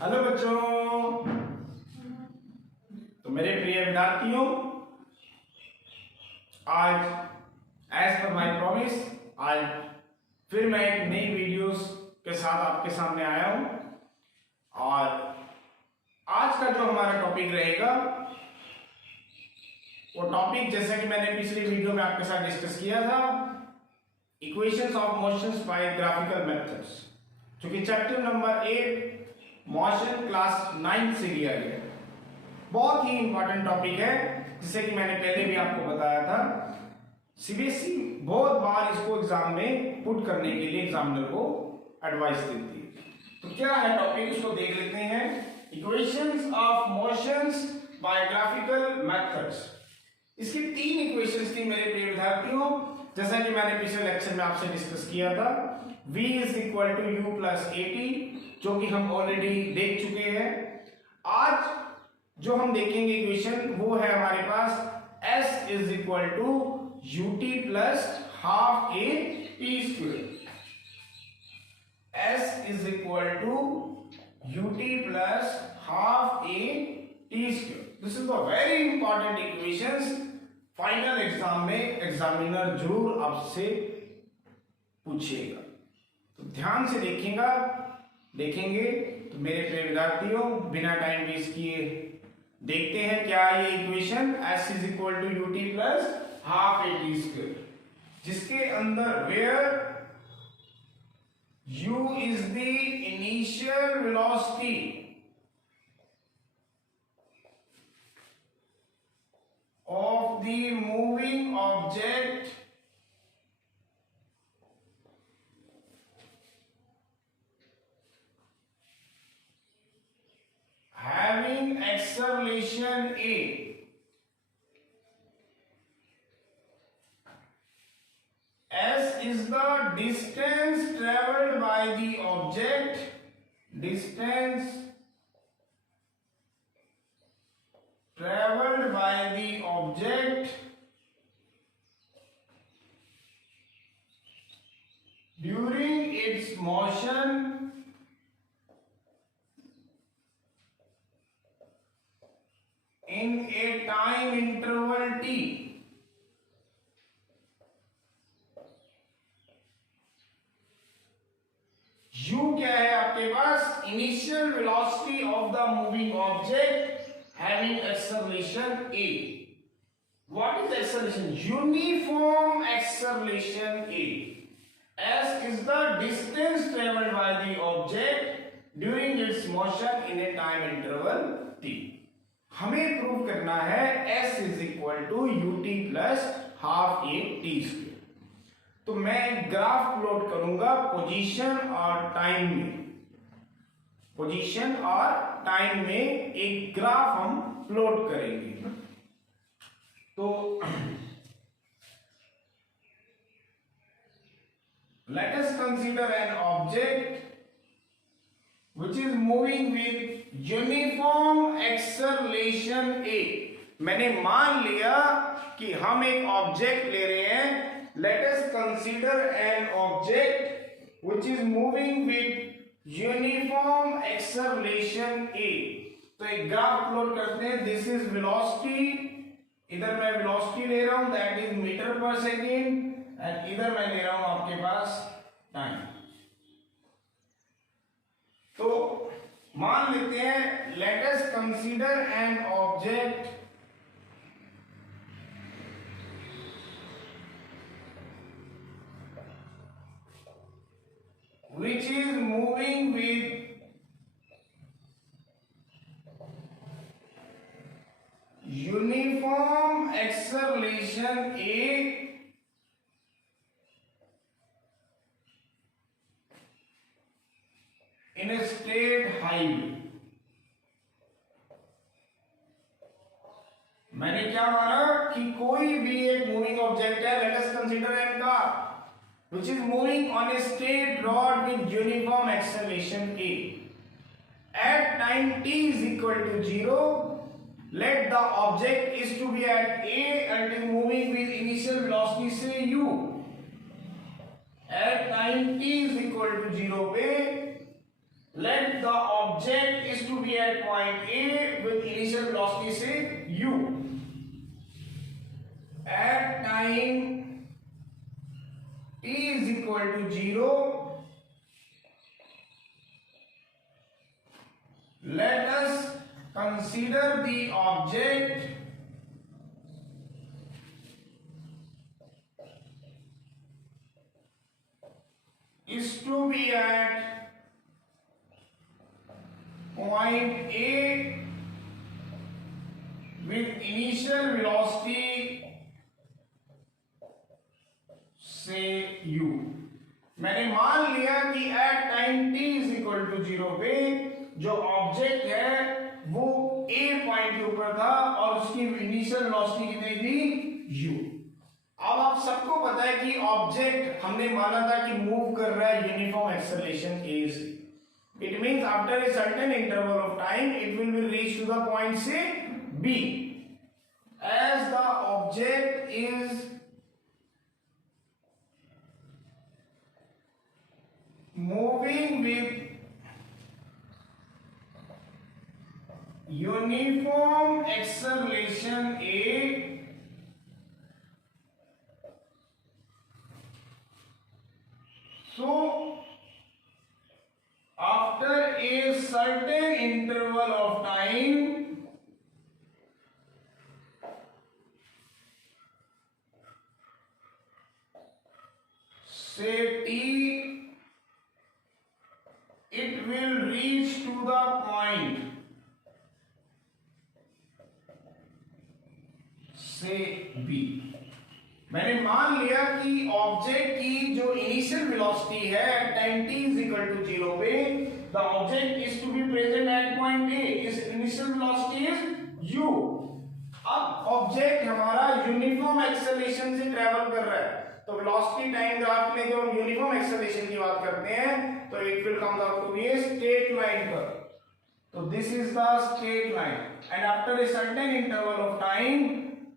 Hello बच्चों। तो मेरे प्रिय विद्यार्थियों, आज एज पर माय प्रॉमिस आज फिर मैं एक नई वीडियोस के साथ आपके सामने आया हूं। और आज का जो हमारा टॉपिक रहेगा वो टॉपिक, जैसा कि मैंने पिछले वीडियो में आपके साथ डिस्कस किया था, equations of motions by graphical methods, जो कि चैप्टर नंबर 8 मोशन क्लास 9 से लिया गया। बहुत ही इंपॉर्टेंट टॉपिक है, जिसे कि मैंने पहले भी आपको बताया था। सीबीएसई बहुत बार इसको एग्जाम में पुट करने के लिए एग्जामिनर को एडवाइस देती है। तो क्या है टॉपिक, उसको देख लेते हैं। Equations of motions by graphical methods. इसकी 3 इक्वेशंस थी मेरे प्रिय विद्यार्थियों, जैसा कि मैंने पिछले लेक्चर में आपसे डिस्कस किया था। v is equal to u plus a t, जो कि हम ऑलरेडी देख चुके हैं। आज जो हम देखेंगे इक्वेशन वो है हमारे पास s is equal to u t plus half a t square. s is equal to u t plus half a t square. This is the very important equations. Final exam में examiner जरूर आपसे पूछेगा, तो ध्यान से देखेंगे। तो मेरे प्रिय विद्यार्थियों, बिना टाइम वेस्ट किए देखते हैं क्या ये equation s is equal to u t plus half a t square, जिसके अंदर where u is the initial velocity of the moving object having acceleration a. S is the distance traveled by the object, distance traveled by the object during its motion in a time interval t. U क्या है आपके पास? Initial velocity of the moving object having acceleration a. What is acceleration? Uniform acceleration a. S is the distance traveled by the object during its motion in a time interval t. हमें prove करना है s is equal to ut plus half a t square। तो मैं graph plot करूंगा position और time में। Position और time में एक ग्राफ हम प्लॉट करेंगे। तो let us consider an object which is moving with uniform acceleration a. मैंने मान लिया कि हम एक ऑब्जेक्ट ले रहे हैं। let us consider an object which is moving with uniform acceleration a। तो एक ग्राफ प्लॉट करते हैं। दिस इज वेलोसिटी, इधर मैं वेलोसिटी ले रहा हूं, दैट इज मीटर पर सेकेंड, एंड इधर मैं ले रहा हूं आपके पास टाइम। तो मान लेते हैं, let us consider an object which is moving with uniform acceleration a in a straight highway। मैंने क्या माना कि कोई भी एक मूविंग ऑब्जेक्ट है, let us consider N car which is moving on a straight rod with uniform acceleration a. At time t is equal to 0, let the object is to be at a and is moving with initial velocity say u. At time t is equal to 0 पे let the object is to be at point A with initial velocity say u at time t is equal to 0, let us consider the object is to be at point A with initial velocity say u। मैंने मान लिया कि at time t is equal to 0 पे जो object है वो A point के ऊपर था और उसकी इनिशियल वेलोसिटी कितनी थी u। अब आप सबको पता है कि ऑब्जेक्ट हमने माना था कि मूव कर रहा है यूनिफॉर्म एक्सेलरेशन a से। It means after a certain interval of time it will be reach to the point से b as the object is moving with uniform acceleration a, so after a certain interval of time say t, it will reach to the point say B। मैंने मान लिया कि object की जो initial velocity है at time t is equal to 0 पे the object is to be present at point A, इस initial velocity is u। अब ऑब्जेक्ट हमारा यूनिफॉर्म एक्सेलरेशन से ट्रेवल कर रहा है, तो वेलोसिटी टाइम ग्राफ में जब हम यूनिफॉर्म एक्सेलरेशन की बात करते हैं तो it will come out to be a straight line पर। तो this is the straight line and after a certain interval of time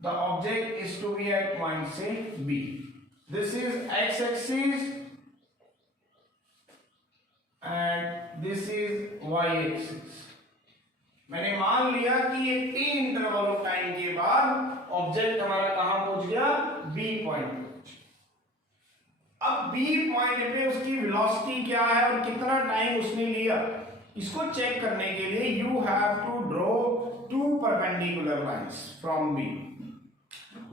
the object is to be at point से B। This is x axis and this is y axis. मैंने मान लिया कि ये t interval of time के बाद object हमारा कहां पहुंच गया B पॉइंट। अब B पॉइंट पे उसकी वेलोसिटी क्या है और कितना टाइम उसने लिया, इसको चेक करने के लिए you have to draw two perpendicular lines from B।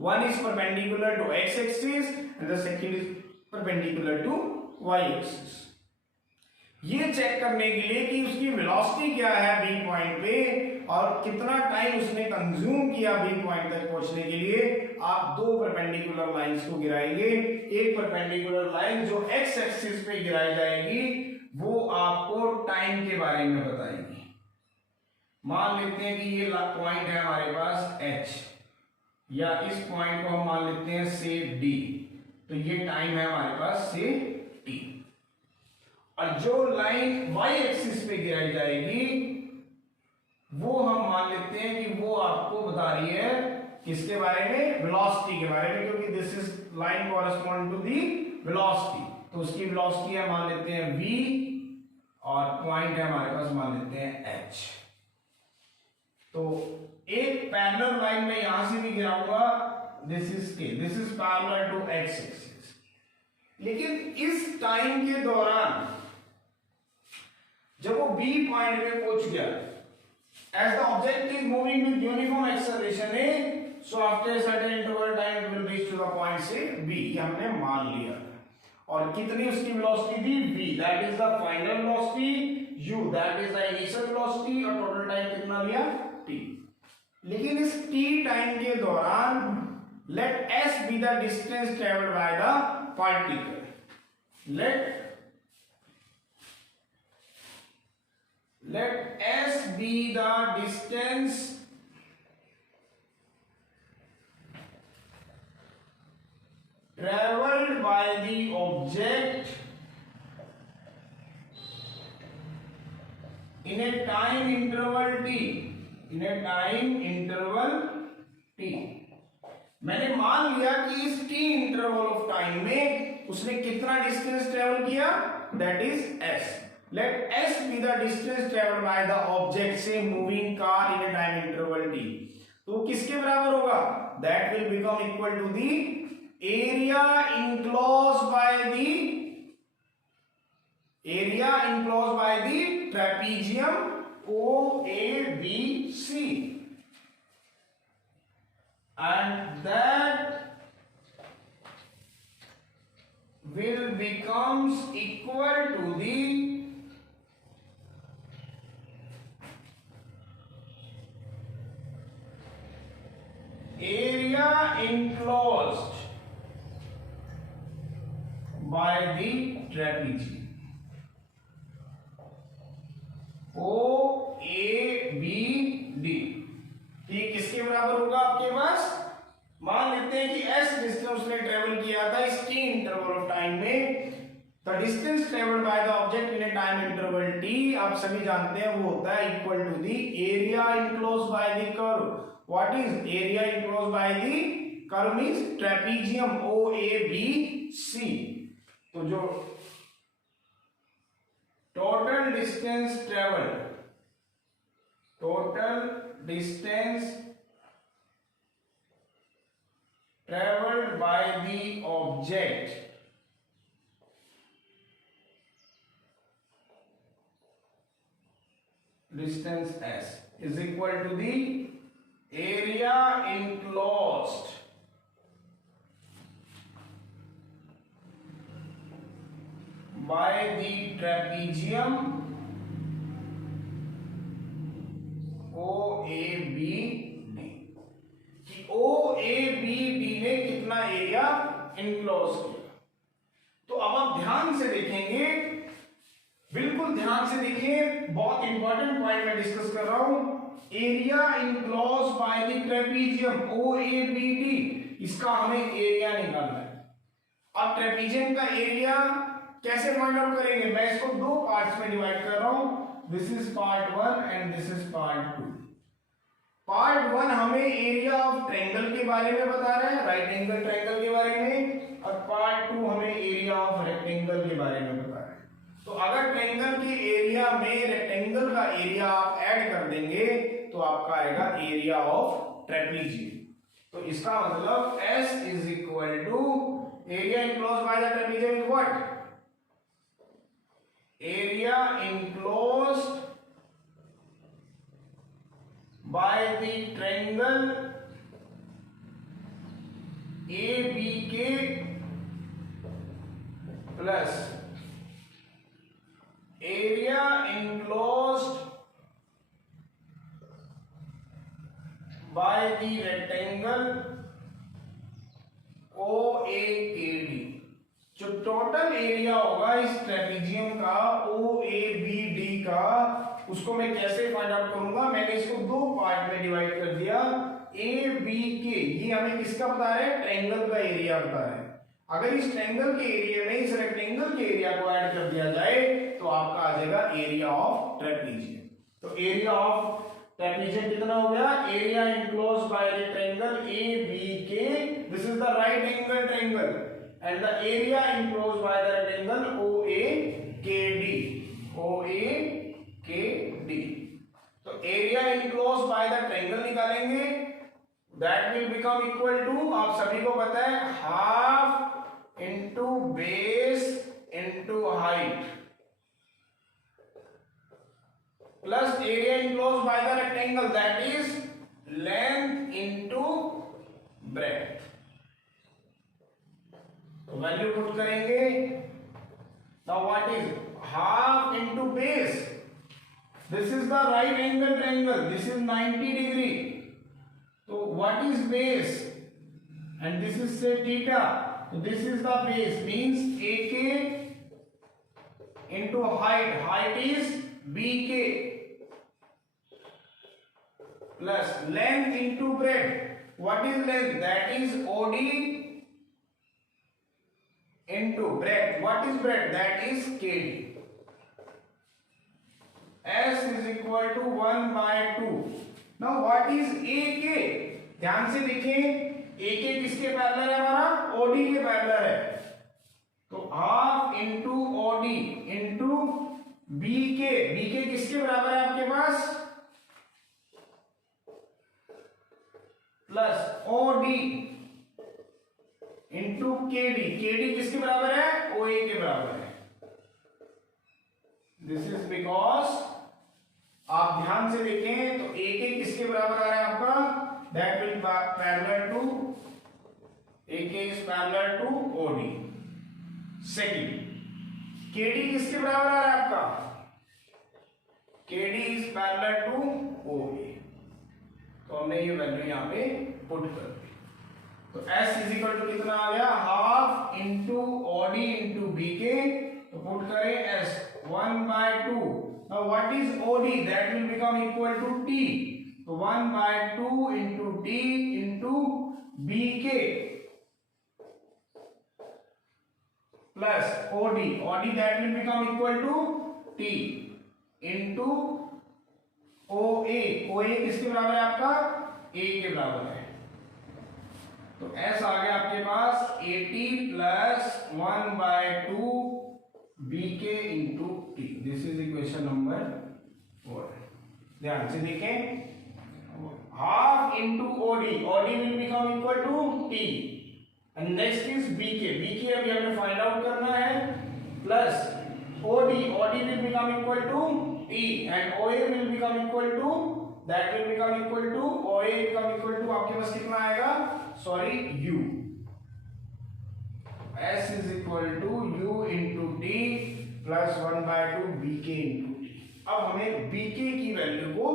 One is perpendicular to x axis and the second is perpendicular to y axis. ये चेक करने के लिए कि उसकी वेलोसिटी क्या है B पॉइंट पे और कितना टाइम उसने कंज्यूम किया B पॉइंट तक पहुंचने के लिए, आप दो परपेंडिकुलर लाइंस को गिराएंगे। एक परपेंडिकुलर लाइन जो x एक्सिस पे गिराई जाएगी वो आपको टाइम के बारे में बताएगी। मान लेते हैं कि ये पॉइंट है हमारे पास h, या इस पॉइंट को हम मान लेते हैं से d, तो ये टाइम है हमारे पास से t। और जो लाइन y एक्सिस पे गिराई जाएगी वो हम मान लेते हैं कि वो आपको बता रही है किसके बारे में, वेलोसिटी के बारे में, क्योंकि this is line correspond to the velocity. तो उसकी वेलोसिटी है मान लेते हैं v और पॉइंट है हमारे पास मान लेते हैं h। तो एक पैरेलल लाइन में यहां से भी गिराऊंगा, this is k, this is parallel to x axis. लेकिन इस टाइम के दौरान जब वो B पॉइंट पे पहुंच गया, as the object is moving with uniform acceleration A, so after a certain interval time it will reach to the point से B, ये हमने मान लिया। और कितनी उसकी वेलोसिटी थी V, that is the final velocity, U that is the initial velocity, और टोटल टाइम कितना लिया T। लेकिन इस T टाइम के दौरान let S be the distance traveled by the particle, let S be the distance traveled by the object in a time interval t, in a time interval t। मैंने मान लिया कि इस t interval of time में उसने कितना distance travel किया, that is s। Let S be the distance traveled by the object, say moving car in a time interval t. तो किसके बराबर होगा? That will become equal to the area enclosed by the trapezium OABC, and that will becomes equal to the area enclosed by the trapezium OABD। ठीक किसके बराबर होगा आपके पास? मान लेते हैं कि s डिस्टेंस उसने ट्रेवल किया था इस t इंटरवल ऑफ टाइम में। The distance travelled by the object in a time interval t, आप सभी जानते हैं वो होता है equal to the area enclosed by the curve. What is area enclosed by the curve? Means trapezium OABC। तो जो total distance traveled by the object distance S is equal to the area enclosed by the trapezium OABD। कि OABD ने कितना area enclose किया। तो अब आप ध्यान से देखेंगे, बिल्कुल ध्यान से देखिए, बहुत इंपॉर्टेंट पॉइंट मैं डिस्कस कर रहा हूं। Area enclose by the trapezium OABD, इसका हमें एरिया निकालना है। अब ट्रेपेजियम का एरिया कैसे फाइंड आउट करेंगे? मैं इसको दो पार्ट्स में डिवाइड कर रहा हूं। This is part 1 and this is part 2। Part 1 हमें एरिया ऑफ ट्रायंगल के बारे में बता रहा है, राइट एंगल ट्रायंगल के बारे में, और पार्ट 2 हमें एरिया ऑफ रेक्टेंगल के बारे में बता रहा है। तो अगर ट्रायंगल के एरिया में रेक्टेंगल का एरिया आप ऐड कर देंगे तो आपका आएगा एरिया ऑफ ट्रेपेजियम। तो इसका मतलब S is equal to area enclosed by the trapezium is what? Area enclosed by the triangle ABK plus area enclosed by the rectangle OAKD। जो टोटल एरिया होगा इस ट्रेपेजियम का OABD का, उसको मैं कैसे फाइंड आउट करूंगा? मैंने इसको दो पार्ट में डिवाइड कर दिया। ABK ये हमें किसका बता रहे हैं? ट्रायंगल का एरिया बता रहे हैं। अगर इस ट्रायंगल के एरिया में इस रेक्टेंगल के एरिया को ऐड कर दिया जाए तो आपका आ जाएगा एरिया ऑफ ट्रेपेजियम। तो एरिया ऑफ ट्रेपेजियम कितना हो गया? Area enclosed by the triangle ABK, this is the right angle triangle, and the area enclosed by the rectangle OAKD। तो area enclosed by the triangle निकालेंगे, that will become equal to, आप सभी को पता है, half into base into height plus area enclosed by the rectangle, that is length into breadth। तो value put करेंगे। Now what is half into base? This is the right angle triangle, this is 90 degree. तो what is base? And this is say theta, so this is the base, means AK into height, height is BK plus length into breadth, what is length? That is OD into breadth. What is breadth? That is KD. S is equal to 1 by 2. Now what is AK? ध्यान से देखें, AK किसके parallel है? हमारा OD के parallel है। तो half into OD into BK किसके बराबर है आपके पास, प्लस ओडी इंटू केडी किसके बराबर है, ओए के बराबर है। दिस इज बिकॉज आप ध्यान से देखें तो AK किसके बराबर आ रहा है आपका, that will parallel to AK is parallel to OD। Second KD किसके बराबर आ रहा है आपका, KD is parallel to OA। तो हमने ये वैल्यू यहां पे पुट कर दी। तो S इज इक्वल टू कितना आ गया, half into OD into BK। तो पुट करें S 1/2। Now what is OD? That will become equal to T. So 1/2 into T into BK plus OD. OD that will become equal to T into OA. OA किसके बराबर है आपका, A के बराबर है। तो S आ गया आपके पास AT plus 1/2 BK into T। This is equation number 4। ध्यान से देखें, half into OD will become equal to T and next is BK अभी हमें फाइंड आउट करना है, plus OD will become equal to T and OA will become equal to, that will become equal to, OA become equal to आपके पास कितना आएगा, sorry U। S is equal to U into T plus 1/2 BK into T। अब हमें BK की value को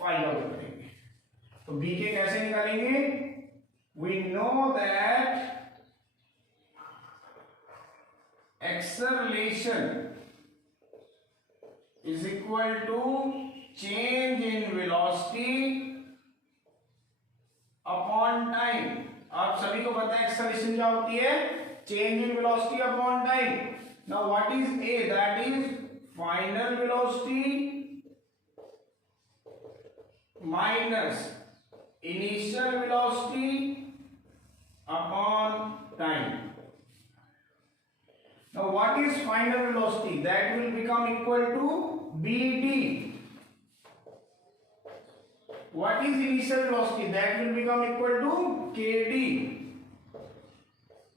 find out करेंगे। तो BK कैसे निकालेंगे, we know that acceleration is equal to change in velocity upon time। आप सभी को पता है एक्सेलरेशन क्या होती है, change in velocity upon time। Now what is A? That is final velocity minus initial velocity upon time। Now what is final velocity? That will become equal to BT। What is initial velocity? That will become equal to KD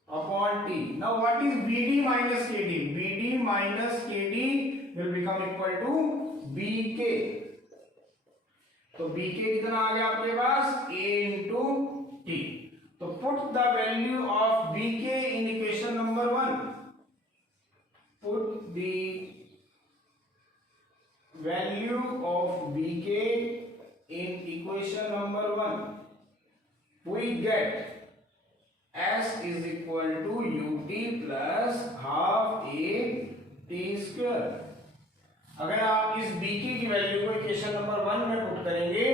upon T। Now what is BD minus KD? BD minus KD will become equal to BK। तो BK कितना आ गया आपके पास, A into T। तो put the value of BK in equation number 1। Put the value of BK in equation number 1। We get S is equal to UT plus half A T square। अगर आप इस BK की value को equation number 1 में put करेंगे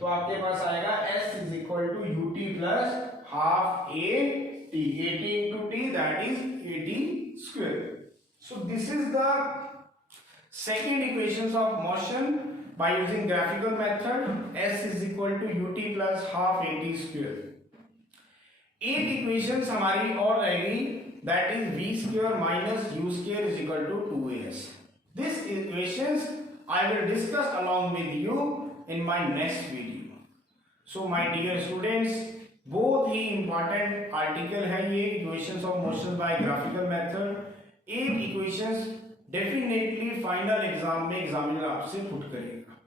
तो आपके पास आएगा S is equal to UT plus half A T। AT into T, that is AT square। So this is the second equations of motion by using graphical method। S is equal to UT plus half AT square। एक equations हमारी और रहेगी, that is v square minus u square is equal to 2as। This equations I will discuss along with you in my next video. So my dear students, बहुत ही important article है ये, equations of motion by graphical method. एक equations definitely final exam में examiner आपसे put करेगा,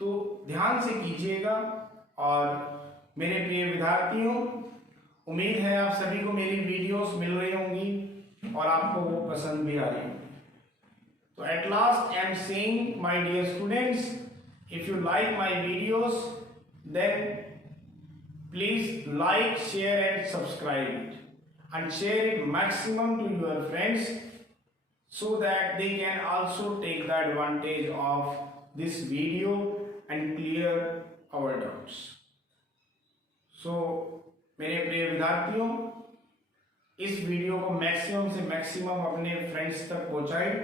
तो ध्यान से कीजिएगा। और मेरे प्रिय विद्यार्थियों, उम्मीद है आप सभी को मेरी वीडियोस मिल रही होंगी और आपको वो पसंद भी आ रही होंगी। तो at last I am saying my dear students, if you like my videos then please like, share and subscribe it and share it maximum to your friends so that they can also take the advantage of this video and clear our doubts। So मेरे प्रिय विद्यार्थियों, इस video को maximum से maximum अपने friends तक पहुंचाएं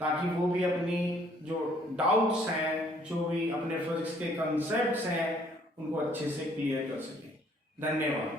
ताकि वो भी अपनी जो डाउट्स हैं, जो भी अपने फिजिक्स के कॉन्सेप्ट्स हैं, उनको अच्छे से क्लियर कर सकें। धन्यवाद।